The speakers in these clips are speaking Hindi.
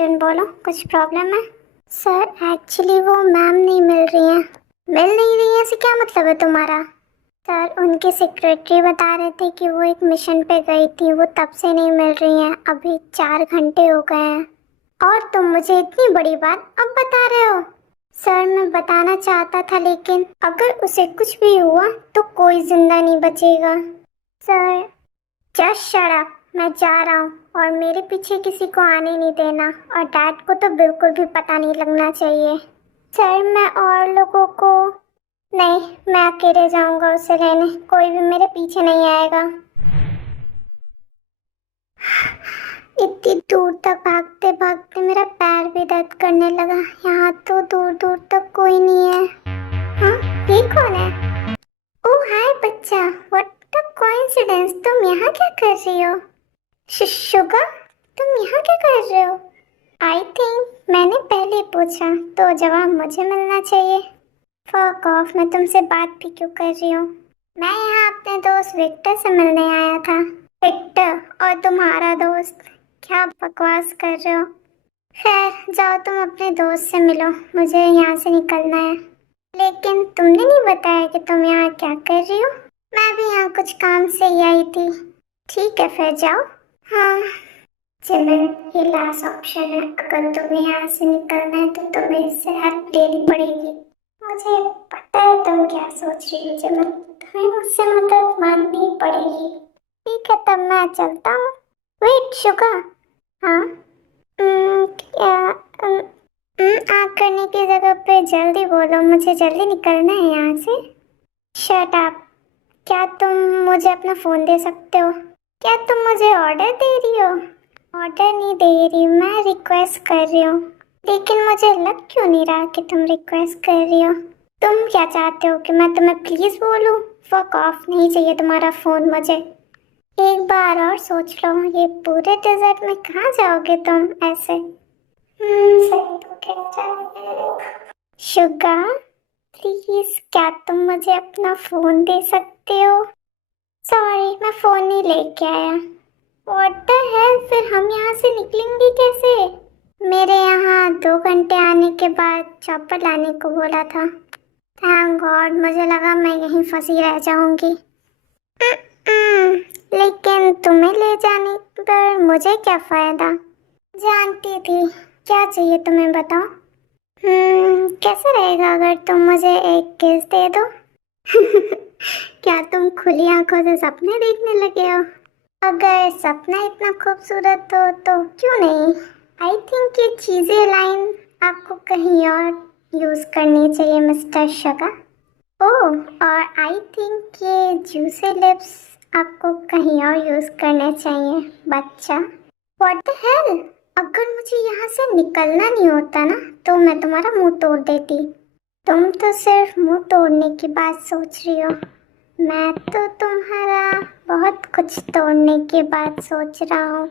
अर्जुन बोलो, कुछ प्रॉब्लम है? सर एक्चुअली वो मैम नहीं मिल रही हैं। मिल नहीं रही हैं से क्या मतलब है तुम्हारा? सर उनके सेक्रेटरी बता रहे थे कि वो एक मिशन पे गई थी, वो तब से नहीं मिल रही हैं। अभी 4 घंटे हो गए हैं और तुम मुझे इतनी बड़ी बात अब बता रहे हो? सर मैं बताना चाहता था लेकिन अगर उसे कुछ भी हुआ तो कोई जिंदा नहीं बचेगा। सर जस्ट शट अप, मैं जा रहा हूँ और मेरे पीछे किसी को आने नहीं देना और डैड को तो बिल्कुल भी पता नहीं लगना चाहिए। सर मैं और लोगों को नहीं, मैं अकेले जाऊंगा उसे लेने, कोई भी मेरे पीछे नहीं आएगा। इतनी दूर तक भागते भागते मेरा पैर भी दर्द करने लगा। यहाँ तो दूर दूर तक कोई नहीं है। हाँ, ये कौन है? ओह हाय बच्चा, व्हाट द कोइंसिडेंस, तुम यहाँ क्या कर रही हो? शुगा, तुम यहाँ क्या कर रहे हो? आई थिंक मैंने पहले पूछा तो जवाब मुझे मिलना चाहिए। फक ऑफ, मैं तुमसे बात भी क्यों कर रही हूँ? मैं यहाँ अपने दोस्त विक्टर से मिलने आया था। विक्टर और तुम्हारा दोस्त? क्या बकवास कर रहे हो? खैर जाओ, तुम अपने दोस्त से मिलो, मुझे यहाँ से निकलना है। लेकिन तुमने नहीं बताया कि तुम यहाँ क्या कर रही हो। मैं भी यहाँ कुछ काम से ही आई थी। ठीक है फिर जाओ। हाँ चलो, ये लास्ट ऑप्शन है। अगर तुम्हें यहाँ से निकलना है तो तुम्हें इससे हेल्प लेनी पड़ेगी। मुझे पता है तुम क्या सोच रही हो चमन, तुम्हें मुझसे मदद मांगनी पड़ेगी। ठीक है तब मैं चलता हूँ। वेट शुगा। हाँ क्या आग करने की जगह पे जल्दी बोलो, मुझे जल्दी निकलना है यहाँ से। Shut up. क्या तुम मुझे अपना फ़ोन दे सकते हो? क्या तुम मुझे ऑर्डर दे रही हो? ऑर्डर नहीं दे रही, मैं रिक्वेस्ट कर रही हूँ। लेकिन मुझे लग क्यों नहीं रहा कि तुम रिक्वेस्ट कर रही हो। तुम क्या चाहते हो कि मैं तुम्हें प्लीज़ बोलूँ? फक ऑफ, नहीं चाहिए तुम्हारा फ़ोन मुझे। एक बार और सोच लो, ये पूरे डेजर्ट में कहाँ जाओगे तुम ऐसे? सही तो कह रहे हो। शुगा प्लीज, क्या तुम मुझे अपना फोन दे सकते हो? सॉरी, मैं फोन नहीं लेके आया। व्हाट द हेल, फिर हम यहाँ से निकलेंगे कैसे? मेरे यहाँ 2 घंटे आने के बाद चॉपर लाने को बोला था। थैंक गॉड, मुझे लगा मैं यहीं फंसी रह जाऊंगी। लेकिन तुम्हें ले जाने पर मुझे क्या फायदा? जानती थी। क्या चाहिए तुम्हें बताओ? कैसा रहेगा अगर तुम मुझे एक किस दे दो? क्या तुम खुली आंखों से सपने देखने लगे हो? अगर सपना इतना खूबसूरत हो तो क्यों नहीं? आई थिंक ये चीजें लाइन आपको कहीं और यूज करनी चाहिए मिस्टर शगा। ओह, और आई थिंक ये जूसी लिप्स आपको कहीं और यूज करने चाहिए बच्चा। व्हाट द हेल, अगर मुझे यहाँ से निकलना नहीं होता ना तो मैं तुम्हारा मुंह तोड़ देती। तुम तो सिर्फ मुंह तोड़ने की बात सोच रही हो, मैं तो तुम्हारा बहुत कुछ तोड़ने की बात सोच रहा हूँ।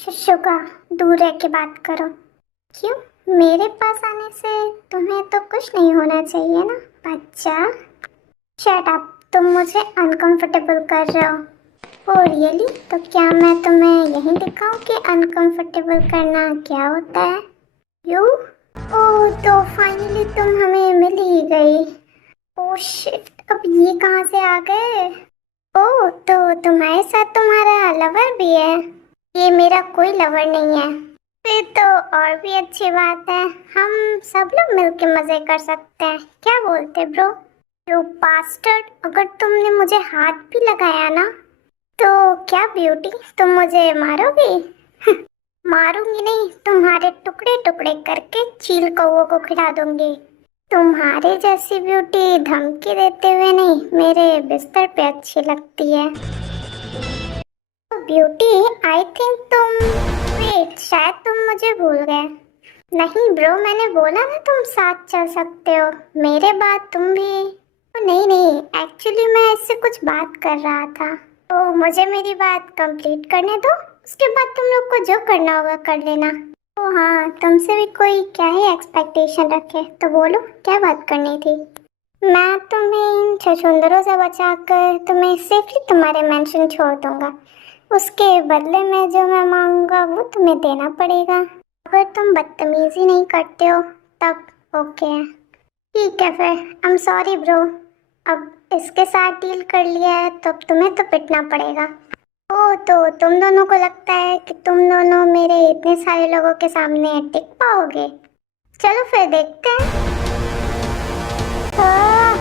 शुगा, दूर रह के बात करो। क्यों? मेरे पास आने से तुम्हें तो कुछ नहीं होना चाहिए ना बच्चा। शट अप, तुम मुझे अनकंफर्टेबल कर रहे हो। Oh really? तो क्या मैं तुम्हें यही दिखाऊं कि अनकंफर्टेबल करना क्या होता है? यू? ओह, तो फाइनली तुम हमें मिल ही गई। ओह शिट, अब ये कहाँ से आ गए? ओह, तो तुम्हारे साथ तुम्हारा लवर भी है? ये मेरा कोई लवर नहीं है। फिर तो और भी अच्छी बात है, हम सब लोग मिलके मजे कर सकते हैं। क्या बोलते ब्रो? यू बास्टर्ड, अगर तुमने मुझे हाथ भी लगाया ना तो क्या ब्यूटी, तुम मुझे मारोगी? मारूंगी नहीं, तुम्हारे टुकड़े टुकड़े करके चील कौओं को खिला दूंगी। तुम्हारे जैसी ब्यूटी धमकी देते हुए नहीं, मेरे बिस्तर पे अच्छी लगती है। ब्यूटी, आई थिंक तुम, वेट, शायद तुम मुझे भूल गए। नहीं ब्रो, मैंने बोला ना तुम साथ चल सकते हो, मेरे बाद तुम भी। नहीं नहीं, एक्चुअली मैं इससे कुछ बात कर रहा था, तो मुझे मेरी बात कंप्लीट करने दो, उसके बाद तुम लोग को जो करना होगा कर लेना। ओ हाँ, तुमसे भी कोई क्या ही एक्सपेक्टेशन रखे, तो बोलो क्या बात करनी थी? मैं तुम्हें इन छछूंदरों से बचाकर तुम्हें सेफली तुम्हारे मेंशन छोड़ दूंगा। उसके बदले में जो मैं मांगूंगा वो तुम्हें देना पड़ेगा। अगर तुम बदतमीजी नहीं करते हो तब ओके है। ठीक है फिर, आई एम सॉरी ब्रो। अब इसके साथ डील कर लिया है तो अब तुम्हें तो पिटना पड़ेगा। ओ तो तुम दोनों को लगता है कि तुम दोनों मेरे इतने सारे लोगों के सामने टिक पाओगे? चलो फिर देखते हैं। हाँ,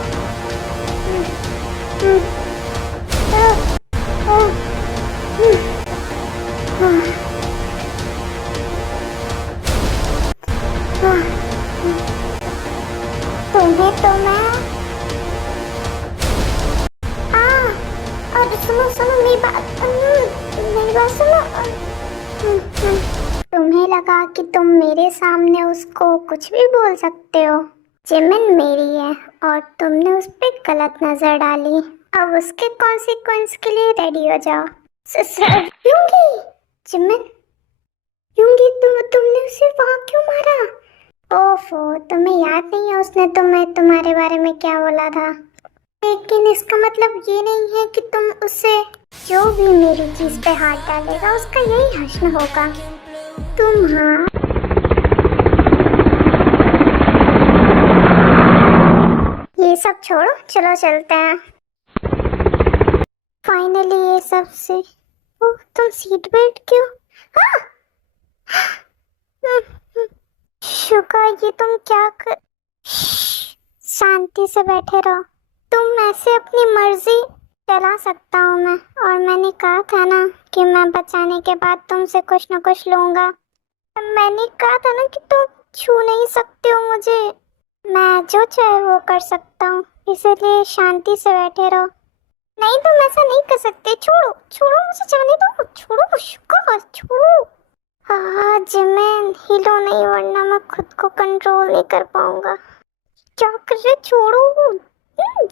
हम्म, हम्म, ओ, ओ, हाँ, हाँ, तुम्हें तो मैं और सुनो सुनो मेरी बात सुनो। तुम्हें लगा कि तुम मेरे सामने उसको कुछ भी बोल सकते हो? जिमिन मेरी है और तुमने उस पर गलत नजर डाली। अब उसके कॉन्सिक्वेंस के लिए रेडी हो जाओ। यूंगी, जिमिन, यूंगी तुमने उसे वहां क्यों मारा? ओफो, तुम्हें याद नहीं है उसने तुम्हारे बारे में क्या बोला था? लेकिन इसका मतलब ये नहीं है कि तुम उसे, जो भी मेरी चीज पे हाथ डालेगा उसका यही हश्र होगा। तुम हाँ, ये सब छोड़ो, चलो चलते हैं। फाइनली ये सब से ओह, तुम सीट बेल्ट क्यों? हाँ, शुक्र, ये तुम क्या कर। शांति से बैठे रहो। तुम ऐसे अपनी मर्जी चला सकता हूँ मैं, और मैंने कहा था ना कि मैं बचाने के बाद तुमसे कुछ न कुछ लूंगा। मैंने कहा था ना कि तुम छू नहीं सकते हो मुझे। मैं जो चाहे वो कर सकता हूँ, इसलिए शांति से बैठे रहो। नहीं, तुम ऐसा नहीं कर सकते। छोड़ो छोड़ो, मुझे जाने दो। छोड़ो शुक्र, छोड़ो। हाँ जिमिन, हिलो नहीं वरना मैं खुद को कंट्रोल नहीं कर पाऊंगा। क्या कर रहे? छोड़ो,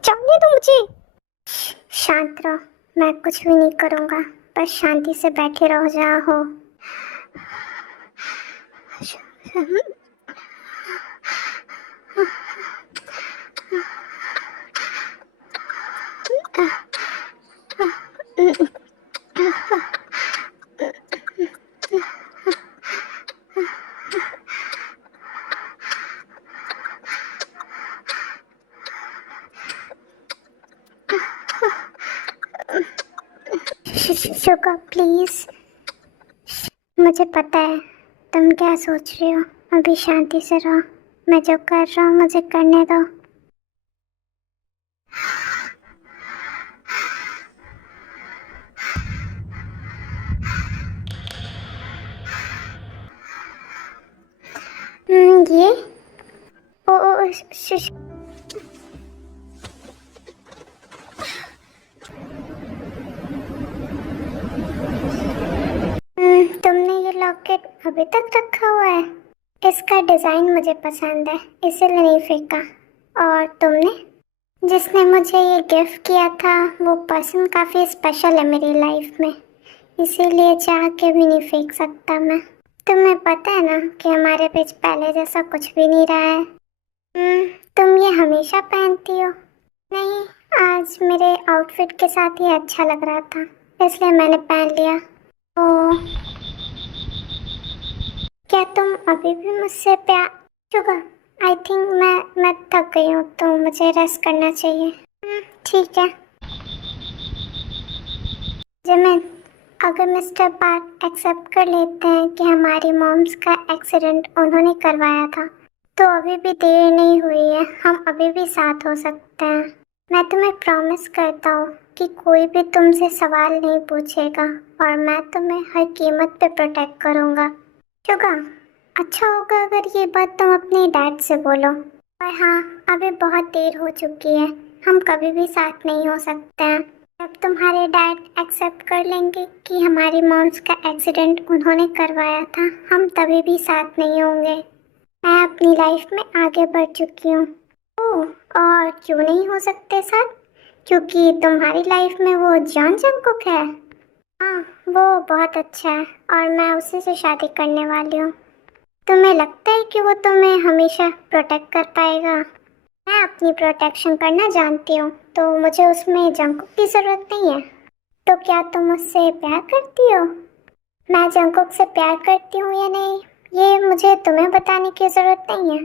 जाने दो मुझे। शांत रहो, मैं कुछ भी नहीं करूंगा, बस शांति से बैठे रहो जहाँ हो। शुक्र प्लीज, मुझे पता है तुम क्या सोच रहे हो। अभी शांति से रहो, मैं जो कर रहा हूँ मुझे करने दो। ये ओ, तुमने ये लॉकेट अभी तक रखा हुआ है? इसका डिजाइन मुझे पसंद है, इसीलिए नहीं फेंका। और तुमने, जिसने मुझे ये गिफ्ट किया था, वो पर्सन काफी स्पेशल है मेरी लाइफ में, इसीलिए चाह के भी नहीं फेंक सकता मैं। तुम्हें पता है ना कि हमारे बीच पहले जैसा कुछ भी नहीं रहा है। तुम ये हमेशा पहनती हो? नहीं, आज मेरे आउटफिट के साथ ही अच्छा लग रहा था, इसलिए मैंने पहन लिया। ओ, क्या तुम अभी भी मुझसे प्यार? शुगर, आई थिंक मैं थक गई हूँ तो मुझे रेस्ट करना चाहिए। ठीक है। जिमिन, अगर मिस्टर पार्क एक्सेप्ट कर लेते हैं कि हमारी मॉम्स का एक्सीडेंट उन्होंने करवाया था, तो अभी भी देर नहीं हुई है, हम अभी भी साथ हो सकते हैं। मैं तुम्हें प्रॉमिस करता हूँ कि कोई भी तुमसे सवाल नहीं पूछेगा और मैं तुम्हें हर कीमत पे प्रोटेक्ट करूँगा। शुगा, अच्छा होगा अगर ये बात तुम अपने डैड से बोलो। और हाँ, अभी बहुत देर हो चुकी है, हम कभी भी साथ नहीं हो सकते हैं। जब तुम्हारे डैड एक्सेप्ट कर लेंगे कि हमारी मॉम्स का एक्सीडेंट उन्होंने करवाया था, हम तभी भी साथ नहीं होंगे। मैं अपनी लाइफ में आगे बढ़ चुकी हूँ। ओह, और क्यों नहीं हो सकते साथ? क्योंकि तुम्हारी लाइफ में वो जॉन जंगकुक है। हाँ, वो बहुत अच्छा है और मैं उसी से शादी करने वाली हूँ। तुम्हें लगता है कि वो तुम्हें हमेशा प्रोटेक्ट कर पाएगा? मैं अपनी प्रोटेक्शन करना जानती हूँ, तो मुझे उसमें जंगकुक की ज़रूरत नहीं है। तो क्या तुम मुझसे प्यार करती हो? मैं जंगकुक से प्यार करती हूँ या नहीं, ये मुझे तुम्हें बताने की जरूरत नहीं है।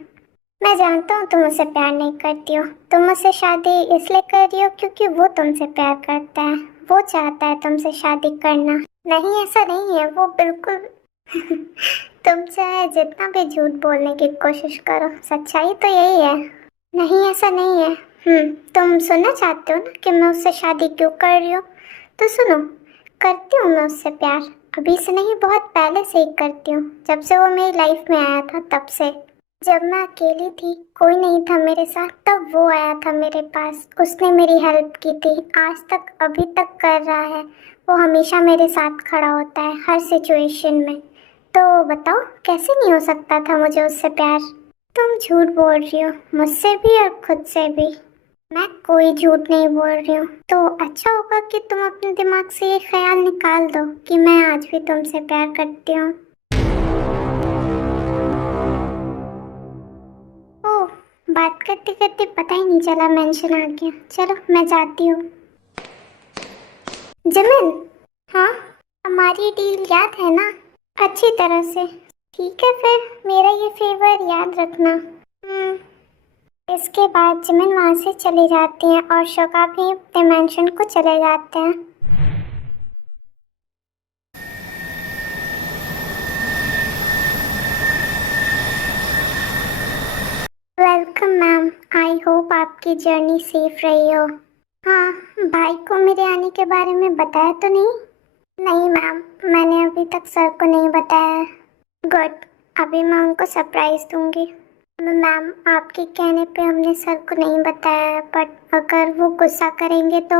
मैं जानता हूँ तुम मुझसे प्यार नहीं करती हो। तुम मुझसे शादी इसलिए कर रही हो क्योंकि वो तुमसे प्यार करता है, वो चाहता है तुमसे शादी करना। नहीं, ऐसा नहीं है, वो बिल्कुल तुम चाहे जितना भी झूठ बोलने की कोशिश करो, सच्चाई तो यही है। नहीं, ऐसा नहीं है। तुम सुनना चाहते हो ना कि मैं उससे शादी क्यों कर रही हूँ? तो सुनो, करती हूँ मैं उससे प्यार। अभी से नहीं, बहुत पहले से ही करती हूँ, जब से वो मेरी लाइफ में आया था तब से। जब मैं अकेली थी, कोई नहीं था मेरे साथ, तब वो आया था मेरे पास। उसने मेरी हेल्प की थी, आज तक अभी तक कर रहा है। वो हमेशा मेरे साथ खड़ा होता है हर सिचुएशन में। तो बताओ, कैसे नहीं हो सकता था मुझे उससे प्यार? तुम झूठ बोल रही हो, मुझसे भी और खुद से भी। मैं कोई झूठ नहीं बोल रही हूँ। तो अच्छा होगा कि तुम अपने दिमाग से ये ख्याल निकाल दो कि मैं आज भी तुमसे प्यार करती हूँ। ओह, बात करते करते पता ही नहीं चला मेंशन आ गया। चलो मैं जाती हूँ। जमीन, हाँ, हमारी डील याद है ना? अच्छी तरह से। ठीक है, फिर मेरा ये फेवर याद रखना। इसके बाद जिमिन वहाँ से चली जाती हैं और शोका भी अपने मेंशन को चले जाते हैं। वेलकम मैम, आई होप आपकी जर्नी सेफ रही हो। हाँ, भाई को मेरे आने के बारे में बताया तो नहीं? नहीं मैम, मैंने अभी तक सर को नहीं बताया। गुड, अभी मैं उनको सरप्राइज दूंगी। मैम, आपके कहने पे हमने सर को नहीं बताया, बट अगर वो गुस्सा करेंगे तो?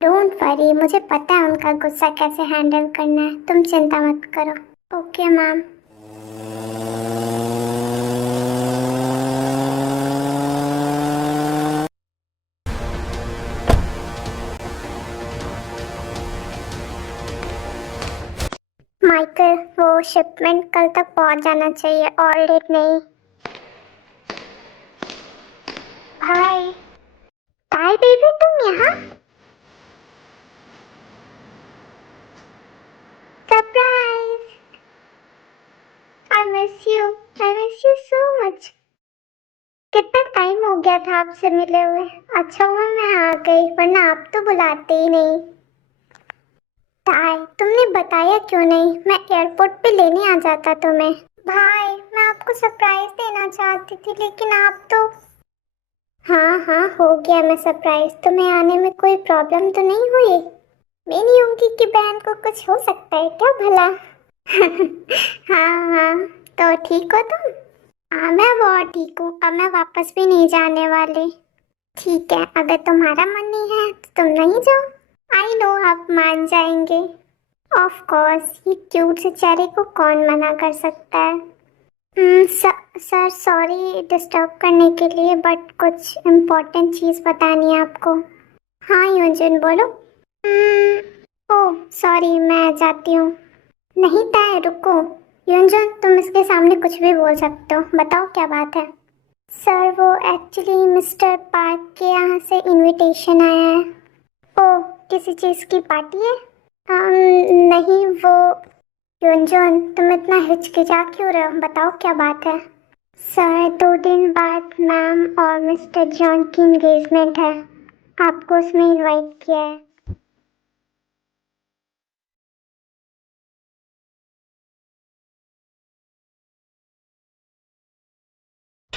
डोंट वरी, मुझे पता है उनका गुस्सा कैसे हैंडल करना है, तुम चिंता मत करो। Okay ma'am. माइकल, वो शिपमेंट कल तक पहुंच जाना चाहिए और लेट नहीं। हाय हाय बेबी, तुम यहाँ? Surprise! I miss you so much. कितना टाइम हो गया था आपसे मिले हुए। अच्छा हुआ मैं आ गई, वरना आप तो बुलाते ही नहीं। ताई, तुमने बताया क्यों नहीं? मैं एयरपोर्ट पे लेने आ जाता तुम्हें। भाई, मैं आपको सरप्राइज देना चाहती थी, लेकिन आप तो। हाँ हाँ, हो गया मैं सरप्राइज। तुम्हें आने में कोई प्रॉब्लम तो नहीं हुई? मेरी उनकी की बहन को कुछ हो सकता है क्या भला? हाँ हाँ, तो ठीक हो तुम? हाँ, मैं बहुत ठीक हूँ। अब मैं वापस भी नहीं जाने वाली। ठीक है, अगर तुम्हारा मन नहीं है तो तुम नहीं जाओ। आई नो आप मान जाएंगे। ऑफ कोर्स, ये क्यूट से चेहरे को कौन मना कर सकता है। सर, सॉरी डिस्टर्ब करने के लिए, बट कुछ इम्पोर्टेंट चीज़ बतानी है आपको। हाँ यूजिन, बोलो। ओह सॉरी, मैं जाती हूँ। नहीं ताए, रुको। यूंजन, तुम इसके सामने कुछ भी बोल सकते हो, बताओ क्या बात है। सर, वो एक्चुअली मिस्टर पार्क के यहाँ से इनविटेशन आया है। ओह, किसी चीज़ की पार्टी है? नहीं, वो। यूंजन, तुम इतना हिचकिचा क्यों रहे हो, बताओ क्या बात है। सर, 2 दिन बाद मैम और मिस्टर जॉन की एंगेजमेंट है। आपको उसमें इनवाइट किया है।